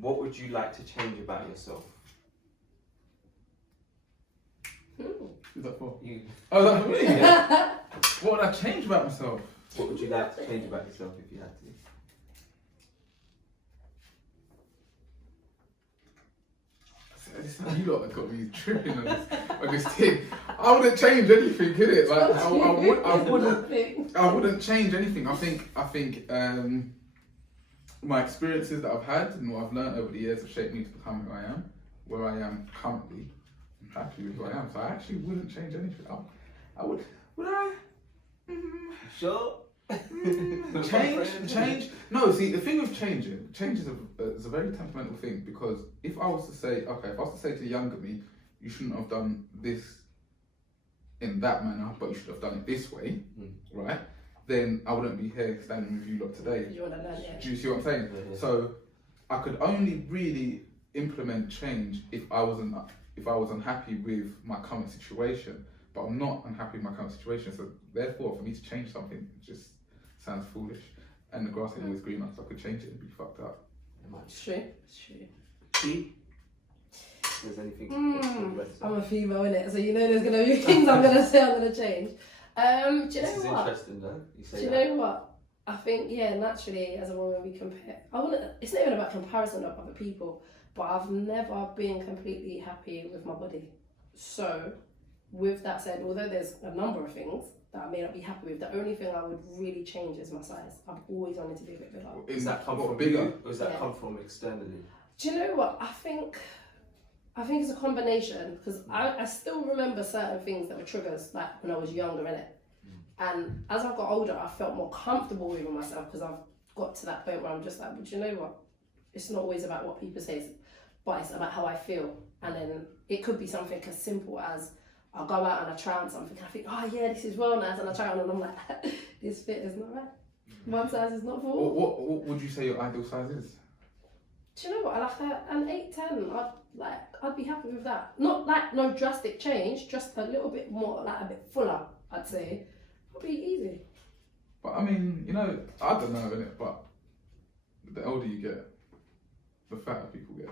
What would you like to change about yourself? Who's that for? You. Oh, that for me? Yeah. What would I change about myself? What would you like to change about yourself if you had to? You lot have got me tripping on this thing. I wouldn't change anything, innit? Like I wouldn't change anything. I think my experiences that I've had and what I've learned over the years have shaped me to become who I am, where I am currently. I'm happy with who I am, so I actually wouldn't change anything. I would. Would I? Sure. Change. No, see, the thing with change is a very temperamental thing, because if I was to say to the younger me, you shouldn't have done this in that manner, but you should have done it this way, right? Then I wouldn't be here standing with you lot today. You want to learn, yeah. Do you see what I'm saying? Yeah. So I could only really implement change if I was unhappy with my current situation. But I'm not unhappy with my current situation, so therefore for me to change something, it just sounds foolish. And the grass ain't always greener, so I could change it and be fucked up. It's true. If there's anything I'm a female, innit? So you know there's gonna be things I'm gonna say I'm gonna change. Do you this know is what? interesting though. Do you know what? I think naturally as a woman we compare. It's not even about comparison of other people, but I've never been completely happy with my body. So with that said, although there's a number of things that I may not be happy with, the only thing I would really change is my size. I've always wanted to be a bit bigger. Does that come from bigger? you, or does that come from externally? Do you know what? I think it's a combination, because I still remember certain things that were triggers, like when I was younger, innit? And as I've got older, I felt more comfortable with myself, because I've got to that point where I'm just like, but you know what? It's not always about what people say, but it's about how I feel. And then it could be something as simple as I'll go out and I try on something and I think, oh yeah, this is well nice, and I try on and I'm like, this fit is not right. One size is not full. What would you say your ideal size is? Do you know what? I like an 8-10. I'd be happy with that. Not like no drastic change, just a little bit more, like a bit fuller, I'd say. It'd be easy. But I mean, I don't know, innit? But the older you get, the fatter people get.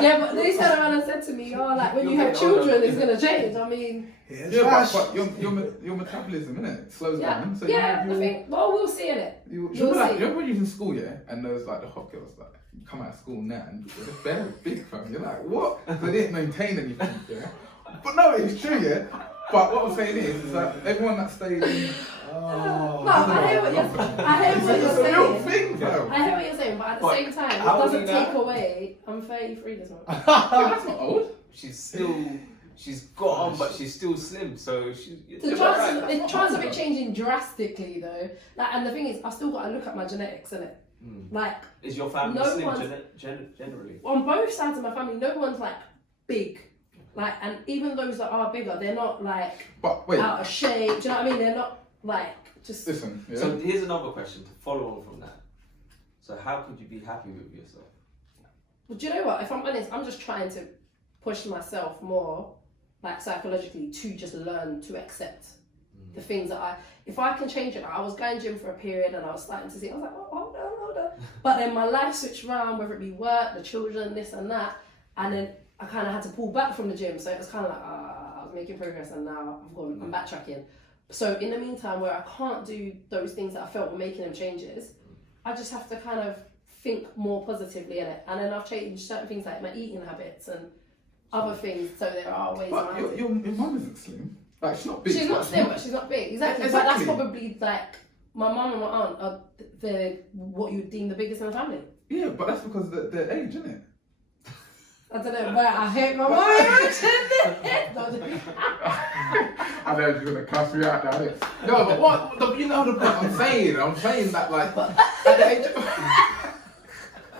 Yeah, but they said when I said to me, like when you have children, it's gonna change. I mean, but your metabolism, innit, slows down. So I think. Well, we'll see in it. You'll see. When you're in school, and there's like the hot girls, like you come out of school now and they're very big, fam. You're like, what? They didn't maintain anything, yeah. But no, it's true, yeah. But what I'm saying is that everyone that stays in. I hear what you're saying. Real thing, bro. I hear what you're saying, but at the same time, it doesn't take away. I'm 33 this month. That's not old. She's got on, but she's still slim. So The chance of it changing drastically, though. And the thing is, I've still got to look at my genetics, innit? Is your family slim generally? On both sides of my family, no one's like big. And even those that are bigger, they're not like out of shape. Do you know what I mean? They're not like just. Listen. Yeah. So here's another question to follow on from that. So how could you be happy with yourself? Well, do you know what? If I'm honest, I'm just trying to push myself more, like psychologically, to just learn to accept the things that if I can change it. I was going gym for a period and I was starting to see. I was like, oh, hold on. But then my life switched around, whether it be work, the children, this and that, and then I kind of had to pull back from the gym, so it was kind of like I was making progress, and now I'm backtracking. So in the meantime, where I can't do those things that I felt were making them changes, I just have to kind of think more positively in it. And then I've changed certain things like my eating habits and other things, so there are ways around it. Your mum isn't slim. Like, she's not big. She's not slim, but she's not big. Exactly. But that's probably like my mum and my aunt are what you would deem the biggest in the family. Yeah, but that's because of their age, isn't it? I don't know, but I hate my mum. I know you're gonna cuss me out now. No, but what? You know the point I'm saying. I'm saying that like at the age.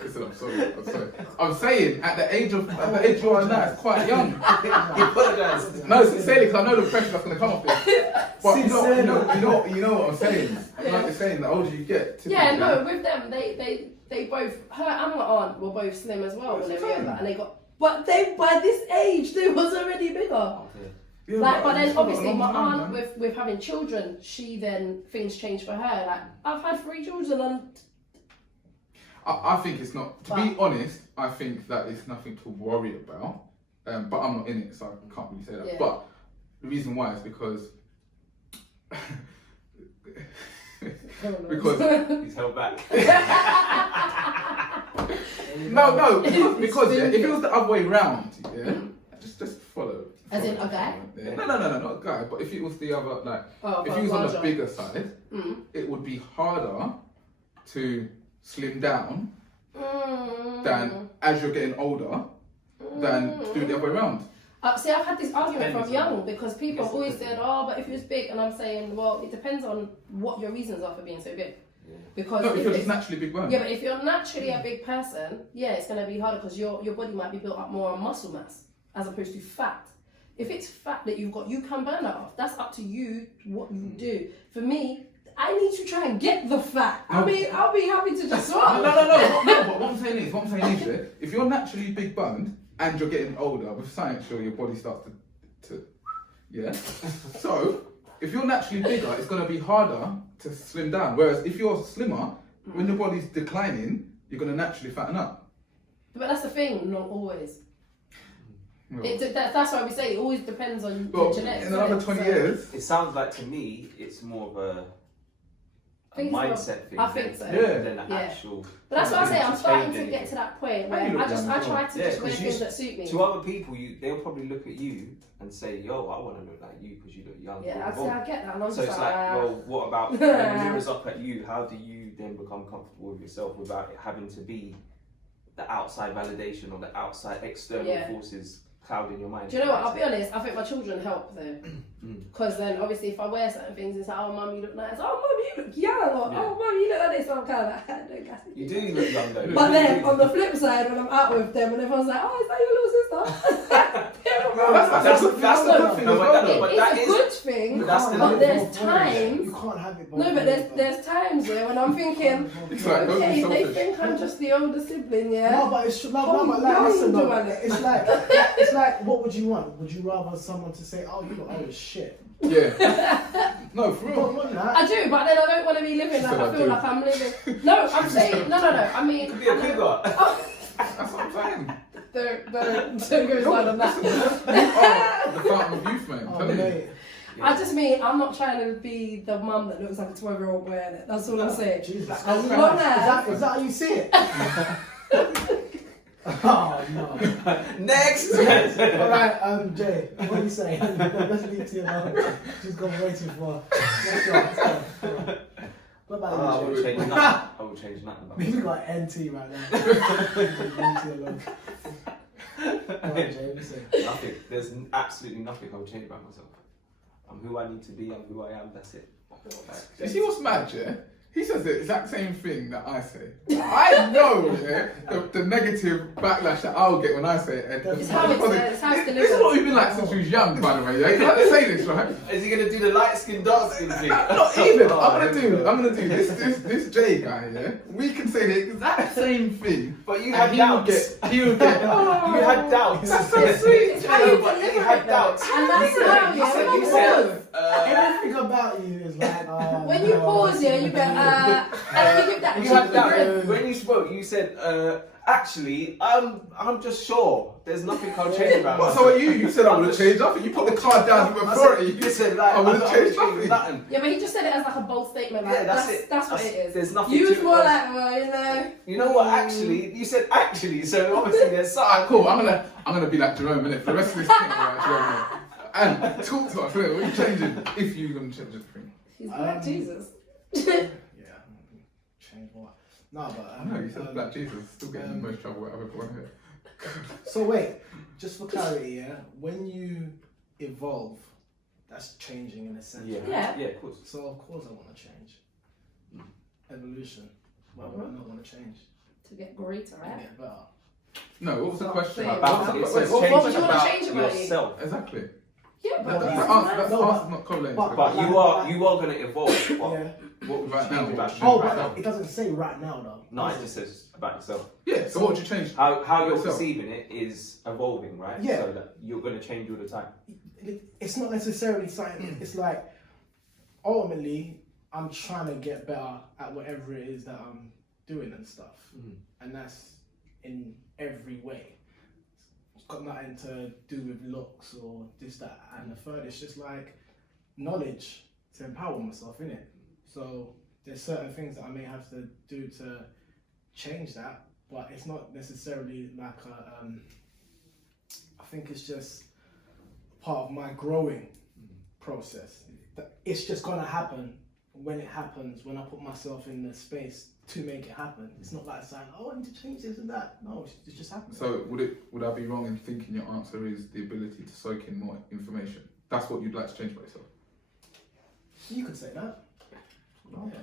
Listen, I'm sorry. I'm saying at the age you are now, it's quite young. You apologise. No, sincerely, because I know the pressure that's gonna come off this. But you know what I'm saying. I'm like saying the older you get. Yeah, no, with them, they both, her and my aunt were both slim as well when they were younger, and they got. But by this age, they was already bigger. Okay. Yeah, Like, but it's then not a obviously long my time, aunt man. with having children, she then things change for her. Like I've had 3 children and I think it's not. To be honest, I think that it's nothing to worry about. But I'm not in it, so I can't really say that. Yeah. But the reason why is because He's held back. no, because yeah, if it was the other way round, yeah, just follow. As in a guy? Yeah. No, not a guy. But if it was the other, like, Oh, if he was on the larger. bigger side, it would be harder to slim down than as you're getting older than to do it the other way around. See, I've had this argument Depends from young on- because people have always Depends. said, "Oh, but if he was big," and I'm saying, "Well, it depends on what your reasons are for being so big." Because No, if because it's- it's naturally big bone. yeah, but if you're naturally a big person, yeah, it's gonna be harder because your body might be built up more on muscle mass as opposed to fat. If it's fat that you've got, you can burn that off. That's up to you what you do. For me, I need to try and get the fat. No. I'll be happy to just No, swap. but what I'm saying is, yeah, if you're naturally big boned and you're getting older, with science, sure, your body starts to yeah. So if you're naturally bigger, it's gonna be harder to slim down. Whereas if you're slimmer, when your body's declining, you're gonna naturally fatten up. But that's the thing, not always. Well, That's why we say it always depends on well, your genetics. in another innit? 20 So- years, It sounds like to me it's more of a think it's more- mindset thing. I think so. than an Yeah. actual. But that's what I say. I'm to starting change to get anything. to that point And where you look I young try as well. to Yeah, just wear 'cause things that suit me. To other people, they'll probably look at you and say, "Yo, I want to look like you because you look young." Yeah, I Boom. say I get that, and I'm So just it's like, like, well, what about when the mirror's up at you? How do you then become comfortable with yourself without it having to be the outside validation or the outside external Yeah. forces clouding your mind? do you know what? I'll be honest. I think my children help though, because then obviously if I wear certain things, it's like, oh mum, you look nice. Oh mum, you look young. Or, Yeah. oh mum, you look like this. So I'm kind of like, no, gas. You do look young though. But then on the flip side, when I'm out with them, and everyone's like, oh, is that your little sister? that's the good thing No, as but well, that- though. but that It's is- a good thing, but that's the but little there's You times. can't have it. No, but there's times where when I'm thinking, It's like, don't be okay, they selfish. think I'm just the older sibling, yeah. No, but it's no, Oh, but like, young listen, though, Joanna. it's like, what would you want? Would you rather someone to say, "Oh, you look old as shit"? Yeah. No, for You real. don't want that. I do, but then I don't want to be living like said I I feel do. like I'm living. No, I'm saying no. I mean, Could be a cougar. That's what I'm saying. don't go slide on that. Oh, the fountain of youth, man. I'm Oh, telling you. mate. I just mean I'm not trying to be the mum that looks like a 12-year-old boy in it. That's all I'm saying. Jesus. As Is long that as how you see it? Oh no. Next. Alright, Jay, what do you say? Let's leave to you now. She's gone way too far. Let's go. What I about will you, change Jay? nothing. I will change nothing. about You myself. got NT right now. Leave you alone. Alright, Jay, what do you say? Nothing. There's absolutely nothing I will change about myself. I'm who I need to be. I'm who I am. That's it. You see what's mad, yeah? He says the exact same thing that I say. I know, yeah, the negative backlash that I'll get when I say it. And It's how it's this delivered. is what we've been like since we was young, by the way. Yeah, can I say this, right? Is he gonna do the light skin, dark skin thing? Not even. Oh, I'm gonna do this Jay guy. Yeah, we can say the exact same thing. But you And had he will doubts. get. He will get. You had doubts. That's so sweet. It's how you No, but deliver you had it, though. doubts. And that's You how said- you you said, Everything about you is like, When you pause, yeah, you go, and then you give that You cheek had doubts. grin. When you spoke, you said, actually, I'm just sure. There's nothing I'll change about What, myself. so are you? You said I would have changed nothing. You put the card down with authority. You said, like, I would have I'm changed not changing nothing. nothing. Yeah, but he just said it as like a bold statement. Like, Yeah, that's it. That's what it is. There's nothing You was to- more like, well, you know. You know what? Actually, you said actually, so obviously there's Alright, something. cool. I'm gonna be like Jerome, innit? For the rest of this thing, right, Jerome. And talk to us. What are you changing? If you're gonna change anything. He's Black Jesus. yeah, change what? No, but I know you said Black Jesus. Still getting in most trouble out of everyone here. So wait, just for clarity, yeah, when you evolve, that's changing in a sense. Yeah, right? Yeah. yeah, of course. So of course I want to change. Evolution. Why would I not want to change? To get greater, And right? get better. No, what was the question? Saying About What it was says what change would you want to change about you? yourself. Exactly. Yeah, That's No, us not correlating. but- But you are going to evolve. What, Yeah. what would you Right change now. about you Oh, right but now? it doesn't say right now though. No, it just says about yourself. Yeah. So what would you change? How you're Yourself. perceiving it is evolving, right? Yeah. So that you're going to change all the time. It's not necessarily something. It's like ultimately, I'm trying to get better at whatever it is that I'm doing and stuff, and that's in every way. It's got nothing to do with looks or this, that, and the third. It's just like knowledge to empower myself in it. So there's certain things that I may have to do to change that, but it's not necessarily like a. I think it's just part of my growing process. It's just gonna happen when it happens, when I put myself in the space to make it happen. It's not like saying, oh, I need to change this and that. No, it's just happening. So would I be wrong in thinking your answer is the ability to soak in more information? That's what you'd like to change about yourself? You could say that. No. Yeah.